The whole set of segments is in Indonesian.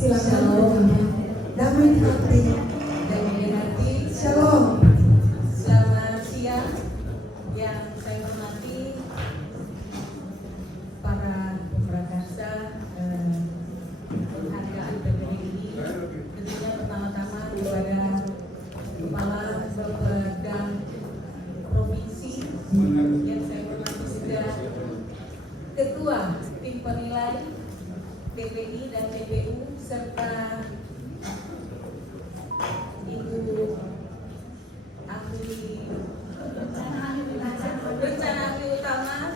Silakan damai di hati. Damai di hati. Shalom. Selamat siang yang saya hormati para pemrakasa penghargaan PPD ini. Tentunya pertama-tama kepada Kepala Bapeda Provinsi yang saya hormati juga Ketua Tim Penilai PPI dan PPU serta Ibu ahli bencana ahli utama,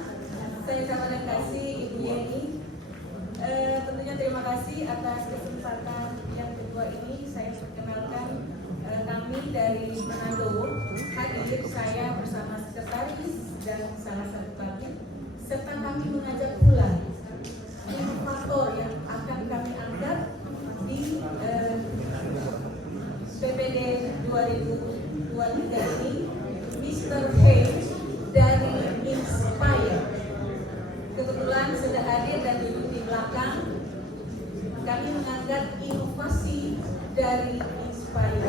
saya terima kasih Ibu Yeni. Tentunya terima kasih atas kesempatan yang kedua ini. Saya perkenalkan kami dari Manado hadir, saya bersama sekretaris dan salah satu kabin, serta kami mengajak pula faktor yang akan kami angkat di PPD 2023 ini, Mr. Hay dari Inspire. Kebetulan sudah hadir dan duduk di belakang. Kami mengangkat inovasi dari Inspire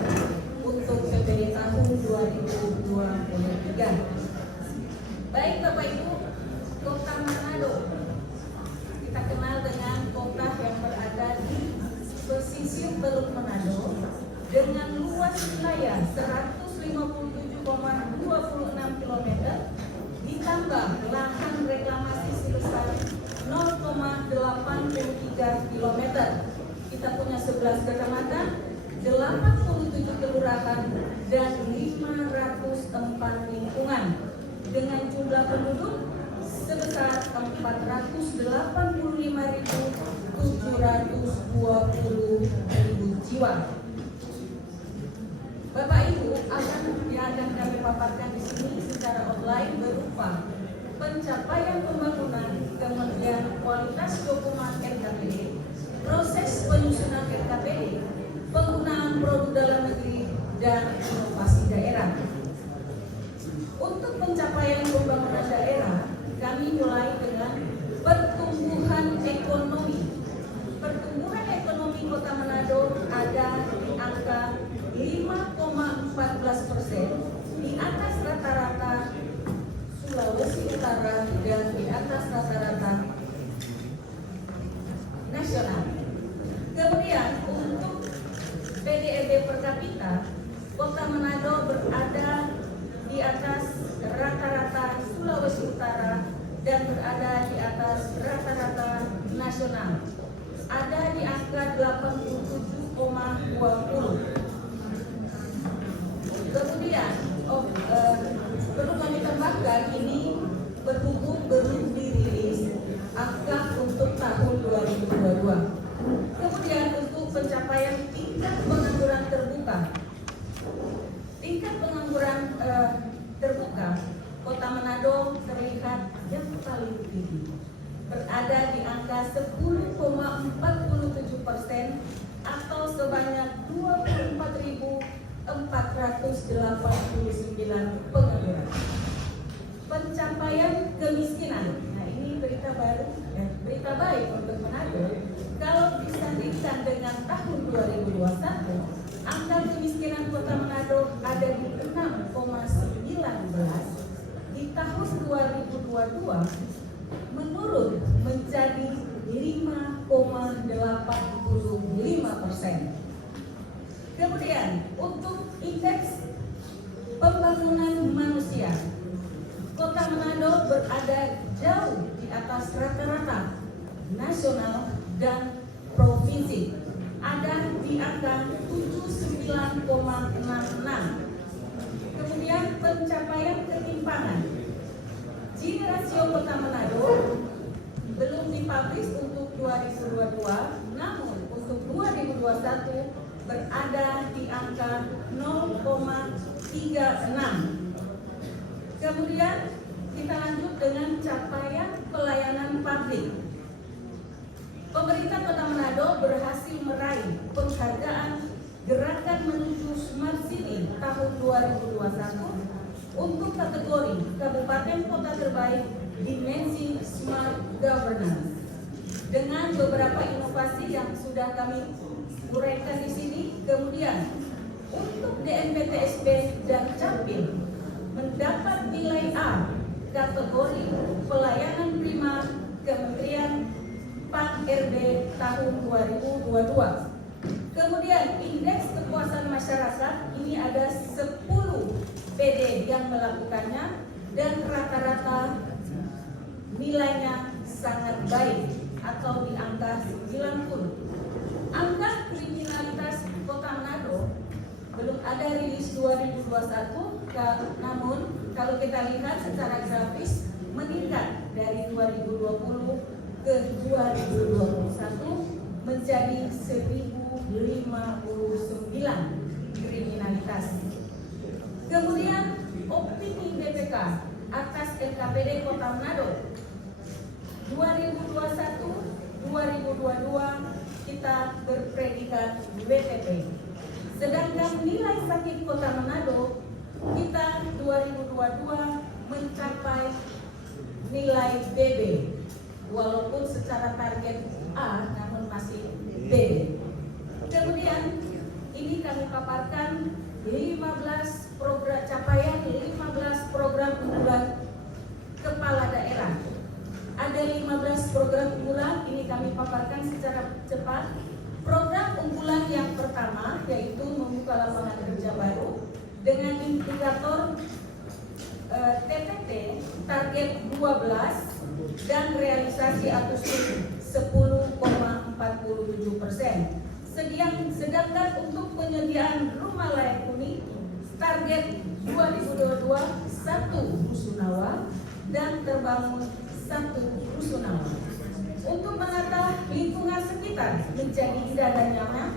untuk PPD tahun 2023. Baik Bapak Ibu, Kota Manado kita kenal dengan kota yang berada di pesisir Teluk Manado dengan luas wilayah 157,26 km ditambah lahan reklamasi sebesar 0,83 km. Kita punya 11 kecamatan, 87 kelurahan dan 504 lingkungan dengan jumlah penduduk sebesar 485.720 jiwa. Bapak Ibu, yang akan kami paparkan di sini secara online berupa pencapaian pembangunan, kemudian kualitas dokumen RKPD, proses penyusunan RKPD, penggunaan produk dalam negeri dan inovasi daerah. Untuk pencapaian pembangunan daerah, kami mulai dengan pertumbuhan ekonomi. Pertumbuhan ekonomi Kota Manado ada di angka 5,14%, di atas rata-rata Sulawesi Utara dan di atas rata-rata nasional. Kemudian untuk PDB per kapita, Kota Manado berada di atas rata-rata Sulawesi Utara dan berada di atas rata-rata nasional. Ada di angka 87,20. Kemudian perlu kami tambahkan, ini berhubung belum dirilis angka untuk tahun 2022. Kemudian untuk pencapaian tingkat pengangguran terbuka. Tingkat pengangguran terbuka Kota Manado terlihat yang paling tinggi, berada di angka 10,47% atau sebanyak 24.489 pengangguran. Pencapaian kemiskinan, nah ini berita baru dan berita baik untuk Manado. Kalau disandingkan dengan tahun 2021, angka kemiskinan Kota Manado ada di 6,19. Di tahun 2022 menurun menjadi 5,85%. Kemudian untuk indeks pembangunan manusia, Kota Manado berada jauh di atas rata-rata nasional dan provinsi, ada di angka 79,66. Kemudian pencapaian ketimpangan, Gini rasio Kota Manado belum dipublish untuk 2022, namun untuk 2021 berada di angka 0,36. Kemudian kita lanjut dengan capaian pelayanan publik. Pemerintah Kota Manado berhasil meraih penghargaan Gerakan Menuju Smart City tahun 2021 untuk kategori Kabupaten Kota Terbaik Dimensi Smart Governance. dengan beberapa inovasi yang sudah kami uraikan di sini. Kemudian untuk DNPTSB dan Capil mendapat nilai A kategori pelayanan prima Kementerian PAN-RB tahun 2022. Kemudian indeks kepuasan masyarakat ini ada 10 PD yang melakukannya dan rata-rata nilainya sangat baik atau di angka 90. Angka kriminalitas Kota Manado belum ada rilis 2021, namun kalau kita lihat secara grafis meningkat dari 2020 ke 2021 menjadi 1059 kriminalitas. Kemudian opini BPK atas LKPD Kota Manado 2021-2022 kita berpredikat WTP. Sedangkan nilai sakit Kota Manado kita 2022 mencapai nilai BB, walaupun secara target A namun masih BB. Kemudian ini kami paparkan 15 program capaian 15 program unggulan kepala daerah. Ada 15 program unggulan, ini kami paparkan secara cepat. Program unggulan yang pertama yaitu membuka lapangan kerja baru dengan indikator TPT target 12 dan realisasi Agustus 10,47%. Sedangkan untuk penyediaan rumah layak huni target 2022 1 rusunawa dan terbangun 1 rusunawa. Untuk menata lingkungan sekitar menjadi indah dan nyaman,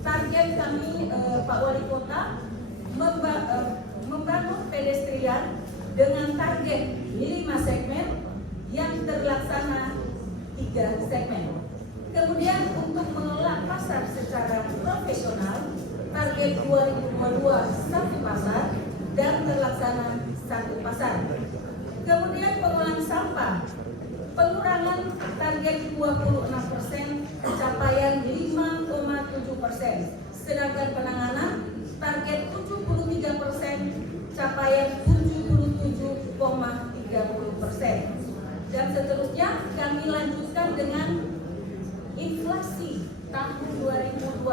target kami Pak Wali Kota membangun pedestrian dengan target 5 segmen yang terlaksana 3 segmen. Kemudian untuk mengelola pasar secara profesional, target 2022 1 pasar dan terlaksana 1 pasar. Kemudian pengolahan sampah, pengurangan target 26%, capaian 5,7%. Sedangkan penanganan target 73%, capaian 77,30%. Dan seterusnya kami lanjutkan dengan inflasi tahun 2018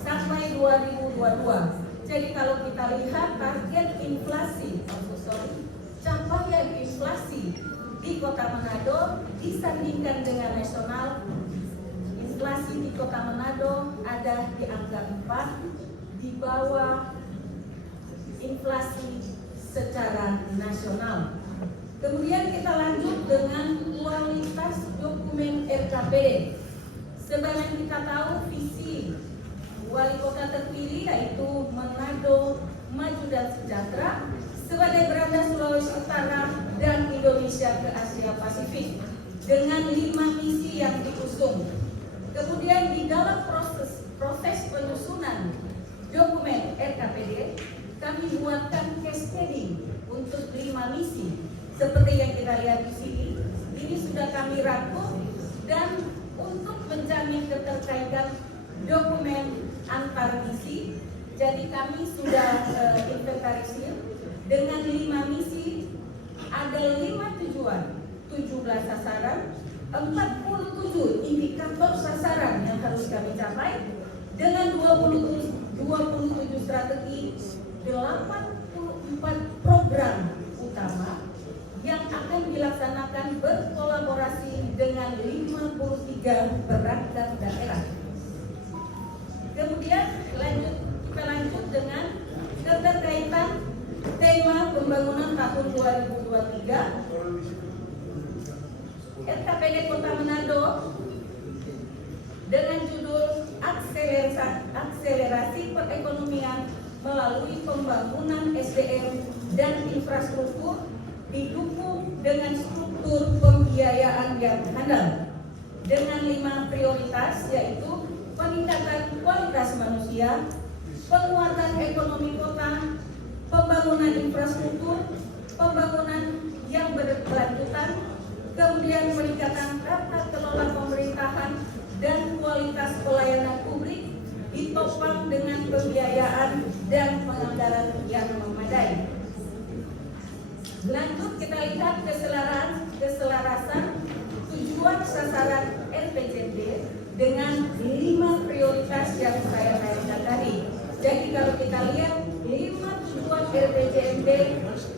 sampai 2022. Jadi kalau kita lihat target inflasi, capaian inflasi di Kota Manado disandingkan dengan nasional, inflasi di Kota Manado ada di angka 4, di bawah inflasi secara nasional. Kemudian kita lanjut dengan kualitas dokumen RKPD. Sebagaimana kita tahu visi Wali Kota terpilih yaitu Manado Maju dan Sejahtera sebagai beranda Sulawesi Utara dan Indonesia ke Asia Pasifik dengan 5 misi yang diusung. Kemudian di dalam proses penyusunan dokumen RKPD kami buatkan case study untuk 5 misi seperti yang kita lihat di sini. Ini sudah kami rangkum dan untuk menjamin keterkaitan dokumen antar misi, jadi kami sudah inventarisir dengan 5 misi, ada 5 tujuan, 17 sasaran, 47 indikator sasaran yang harus kami capai dengan 27 strategi, 84 program utama yang akan dilaksanakan berkolaborasi dengan 53 perangkat daerah. Kemudian kita lanjut dengan keterkaitan tema pembangunan tahun 2023 RKPD Kota Manado dengan judul akselerasi perekonomian melalui pembangunan SDM dan infrastruktur didukung dengan struktur pembiayaan yang handal dengan 5 prioritas yaitu peningkatan kualitas manusia, penguatan ekonomi kota, pembangunan infrastruktur, pembangunan yang berkelanjutan, kemudian peningkatan tata kelola pemerintahan dan kualitas pelayanan publik ditopang dengan pembiayaan dan penganggaran yang memadai. Lanjut kita lihat keselarasan tujuan sasaran RPJMD dengan 5 prioritas yang saya katakan tadi. Jadi kalau kita lihat 5 tujuan RPJMD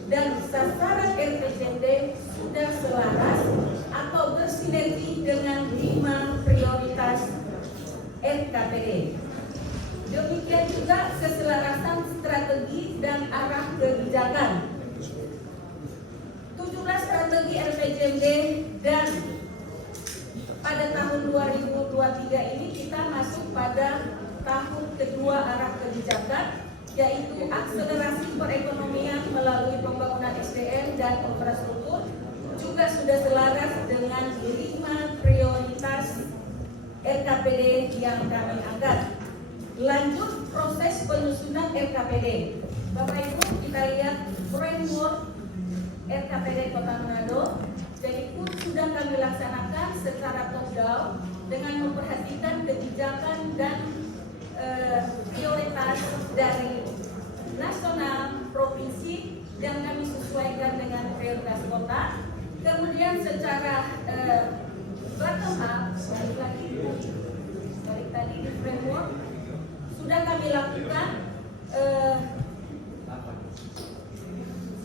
dan sasaran RPJMD sudah selaras atau bersinergi dengan 5 prioritas RKPD. Demikian juga keselarasan strategi dan arah kebijakan. 17 strategi RPJMD dan pada tahun 2023 ini kita masuk pada tahun kedua arah kebijakan, yaitu akselerasi perekonomian melalui pembangunan SDM dan infrastruktur juga sudah selaras dengan 5 prioritas RKPD yang kami angkat. Lanjut proses penyusunan RKPD. Bapak Ibu, kita lihat framework RKPD Kota Manado. Jadi pun sudah kami laksanakan secara top down dengan memperhatikan kebijakan dan prioritas dari nasional, provinsi, dan kami sesuaikan dengan prioritas kota. Kemudian secara bottom up, balik tadi di framework, sudah kami lakukan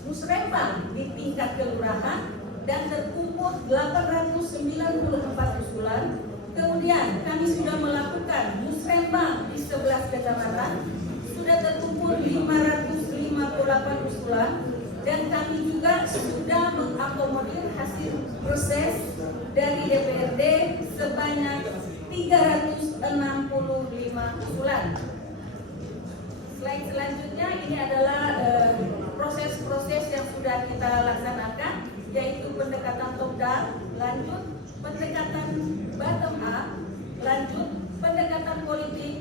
musrembang di tingkat kelurahan dan terkumpul 894 usulan. Kemudian kami sudah melakukan musrembang di 11 kecamatan, sudah terkumpul 558 usulan, dan kami juga sudah mengakomodir hasil proses dari DPRD sebanyak 365 usulan. Slide selanjutnya ini adalah proses-proses yang sudah kita laksanakan, yaitu pendekatan top down, lanjut pendekatan bottom up, lanjut pendekatan politik,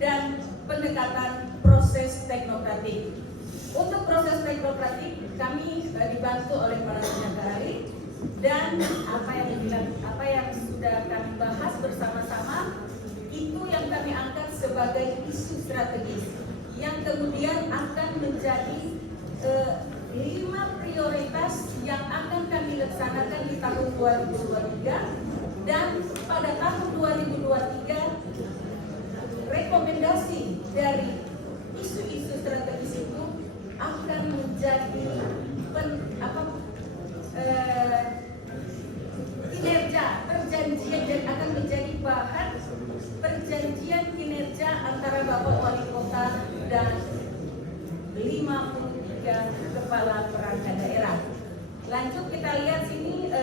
dan pendekatan proses teknokratik. Untuk proses teknokratik kami dibantu oleh para tenaga ahli, dan apa yang sudah kami bahas bersama-sama itu yang kami angkat sebagai isu strategis yang kemudian akan menjadi 5 prioritas yang akan kami laksanakan di tahun 2023, dan pada tahun 2023 rekomendasi dari isu-isu strategis itu akan menjadi kinerja perjanjian dan akan menjadi bahan perjanjian kinerja antara Bapak Wali Kota dan 53 kepala perangkat daerah. Lanjut kita lihat sini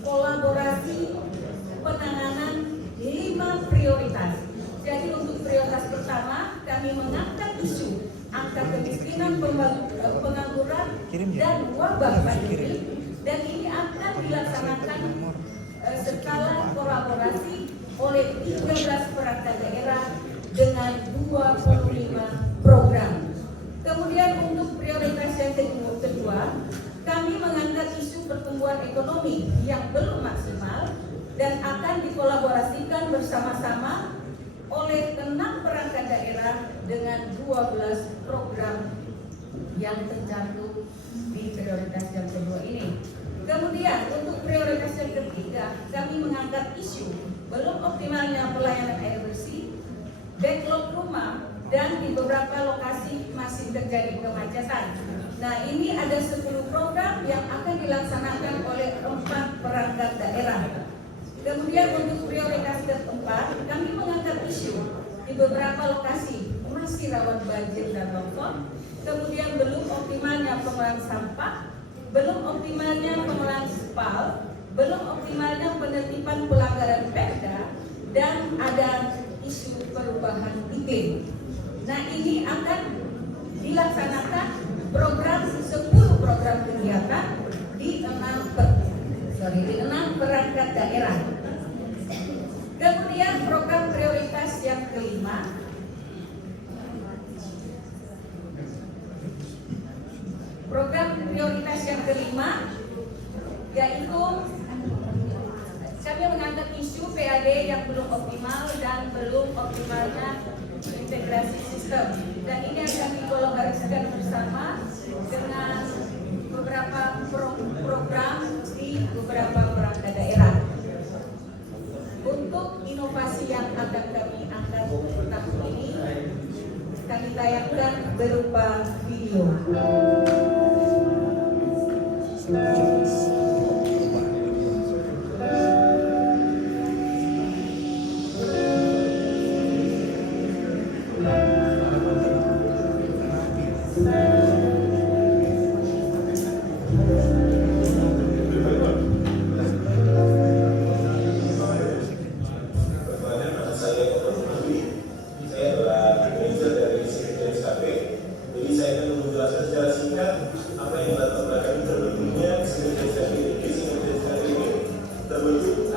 kolaborasi penanganan 5 prioritas. Jadi untuk prioritas pertama kami mengangkat isu angka kemiskinan, pengangguran, dan wabah pandemi, dan ini akan dilaksanakan skala kolaborasi oleh 13 perangkat daerah dengan 25 program. Kemudian untuk prioritas yang kedua, kami mengangkat isu pertumbuhan ekonomi yang belum maksimal dan akan dikolaborasikan bersama-sama oleh 6 perangkat daerah dengan 12 program yang tercantum di prioritas yang kedua ini. Kemudian untuk prioritas yang ketiga, kami mengangkat isu belum optimalnya pelayanan air bersih, backlog rumah, dan di beberapa lokasi masih terjadi kemacetan. Nah, ini ada 10 program yang akan dilaksanakan oleh 4 perangkat daerah. Kemudian untuk prioritas keempat, kami mengangkat isu di beberapa lokasi masih rawan banjir dan longsor, kemudian belum optimalnya pengelolaan sampah, belum optimalnya pengelolaan spal, belum optimalnya penertiban pelanggaran perda, dan ada isu perubahan iklim. Nah, ini akan dilaksanakan program 10 program kegiatan di 6 perangkat daerah. Kemudian program prioritas yang kelima, yaitu kami mengangkat isu PAD yang belum optimal dan belum optimalnya integrasi sistem, dan ini akan dikolaborasikan bersama dengan beberapa program di beberapa perangkat daerah. Untuk inovasi yang akan kami angkat tahun ini kami tayangkan berupa video.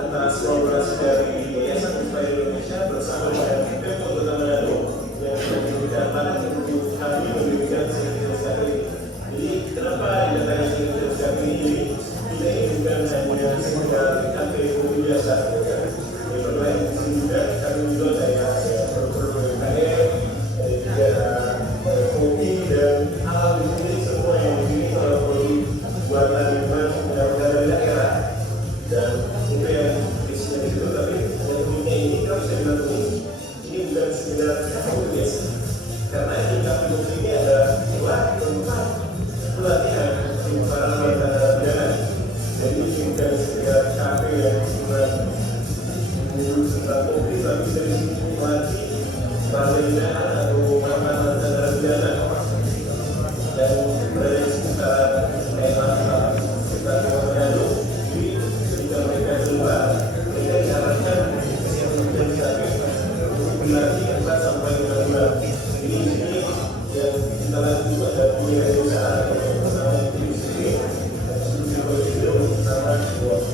Atas kolaborasi dari Yayasan Inspire Indonesia bersama dengan Pemkot Kota Manado yang pada untuk kami memberikan sertifikat ini. Jadi kenapa didatangkan sertifikat ini? Kita ini bukan hanya sekedar KPU biasa, yang berlain juga kami juga ada produk-produk UMKM, juga kopi dan hal ini semua yang dimiliki oleh produk buatan dari daerah. Dan itu yang isinya itu, tapi yang punya ini kalau saya bilang ini bukan sekedar KPU biasa, karena di KPU ini ada pelatihan para wanita pidana. Jadi bukan sekedar KPU yang cuma mengurus tentang kopi, tapi dari situ melatih para pidana atau para pidana dan berada di sekitar daerah kita Manado. Mereka keluar, mereka diharapkan yang menjadi berlatih 4 sampai 5 bulan. Jadi ini yang kita lihat juga ada punya usaha bersama di sini, itu sama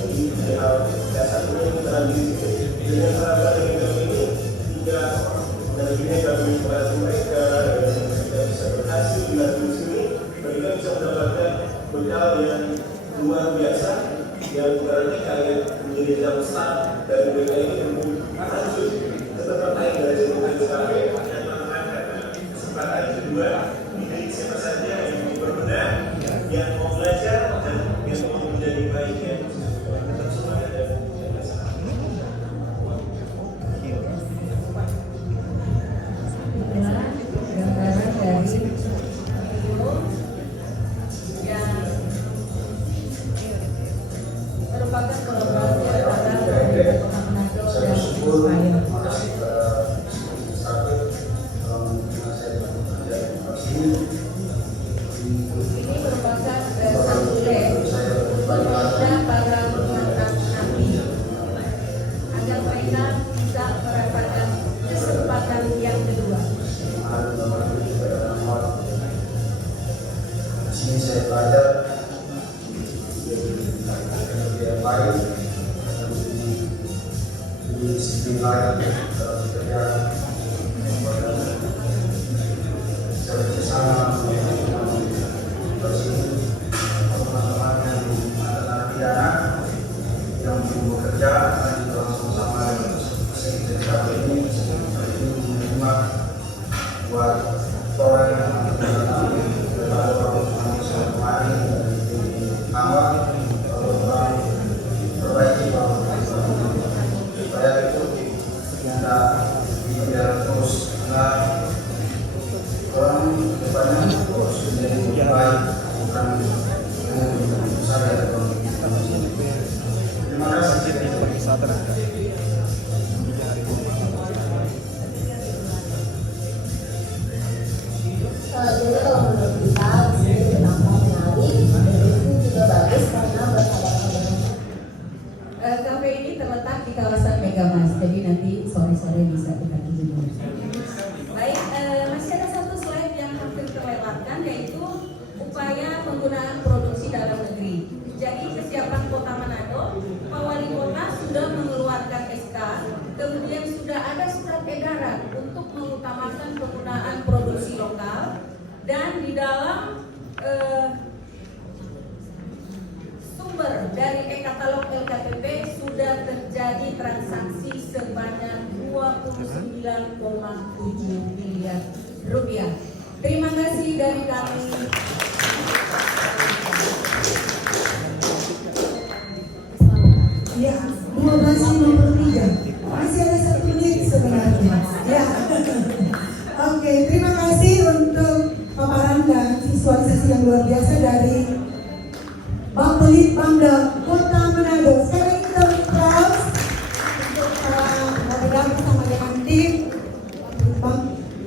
di hal dasarnya kita di sini. Dengan harapan yang ini juga nantinya kami melatih mereka dan mereka bisa berhasil dilatih di sini, mereka bisa mendapatkan bekal yang luar biasa. Yang berarti kalian menjadi jam start dari mereka ini untuk lanjut ke tempat lain dari seluruh kami dan mengangkat kesempatan kedua menjadi siapa saja yang berguna, yang mau belajar dan yang mau menjadi baik ya. Tetap semangat dan gambaran dari merupakan kolaborasi antara Kota Manado dan Inspire. Ini merupakan satu lab kepada para pemanah napi agar mereka bisa merasakan kesempatan yang kedua. Di sini saya belajar yang baik, lebih disiplin lagi dalam bekerja, saya bersama teman-teman teman-teman yang adalah pidana yang bekerja dan langsung sama sertifikat ini menerima buat orang yang kemarin awal perbaiki supaya itu kita biar terus orang depannya terus menjadi lebih baik, bukan besar ya. Terima kasih. Jadi kalau menurut kita di sini gampang menarik, itu juga bagus karena bersama dengan Kafe ini terletak di kawasan Megamas, jadi nanti sore-sore bisa kita kunjungi. Baik, masih ada satu slide yang hampir terlewatkan, yaitu upaya penggunaan produksi dalam negeri. Jadi kesiapan Kota Manado, Pak Wali Kota sudah mengeluarkan SK, kemudian sudah ada surat edaran untuk mengutamakan penggunaan produksi lokal, dan di dalam sumber sumber dari e-katalog LKPP sudah terjadi transaksi sebanyak 29,7 miliar rupiah. Terima kasih dari kami. Ya, 12.53. Masih ada 1 menit sebenarnya. Ya. Oke, terima kasih untuk paparan dan visualisasi yang luar biasa dari Bappelit Bangda Kota Manado. Sekarang kita applause untuk ngobrol bersama dengan tim.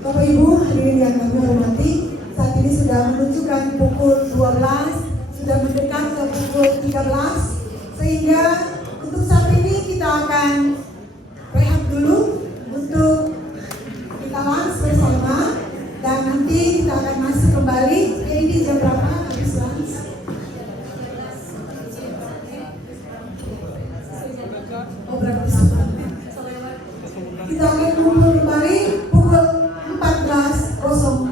Bapak Ibu hadirin yang kami hormati, saat ini sudah menunjukkan pukul 12, sudah mendekat ke pukul 13, sehingga untuk saat ini kita akan rehat dulu untuk kita lunch bersama, dan nanti kita akan masuk kembali. Jadi jam berapa habis lunch? Oh, berapa? Kita akan kumpul kembali pukul 14.00.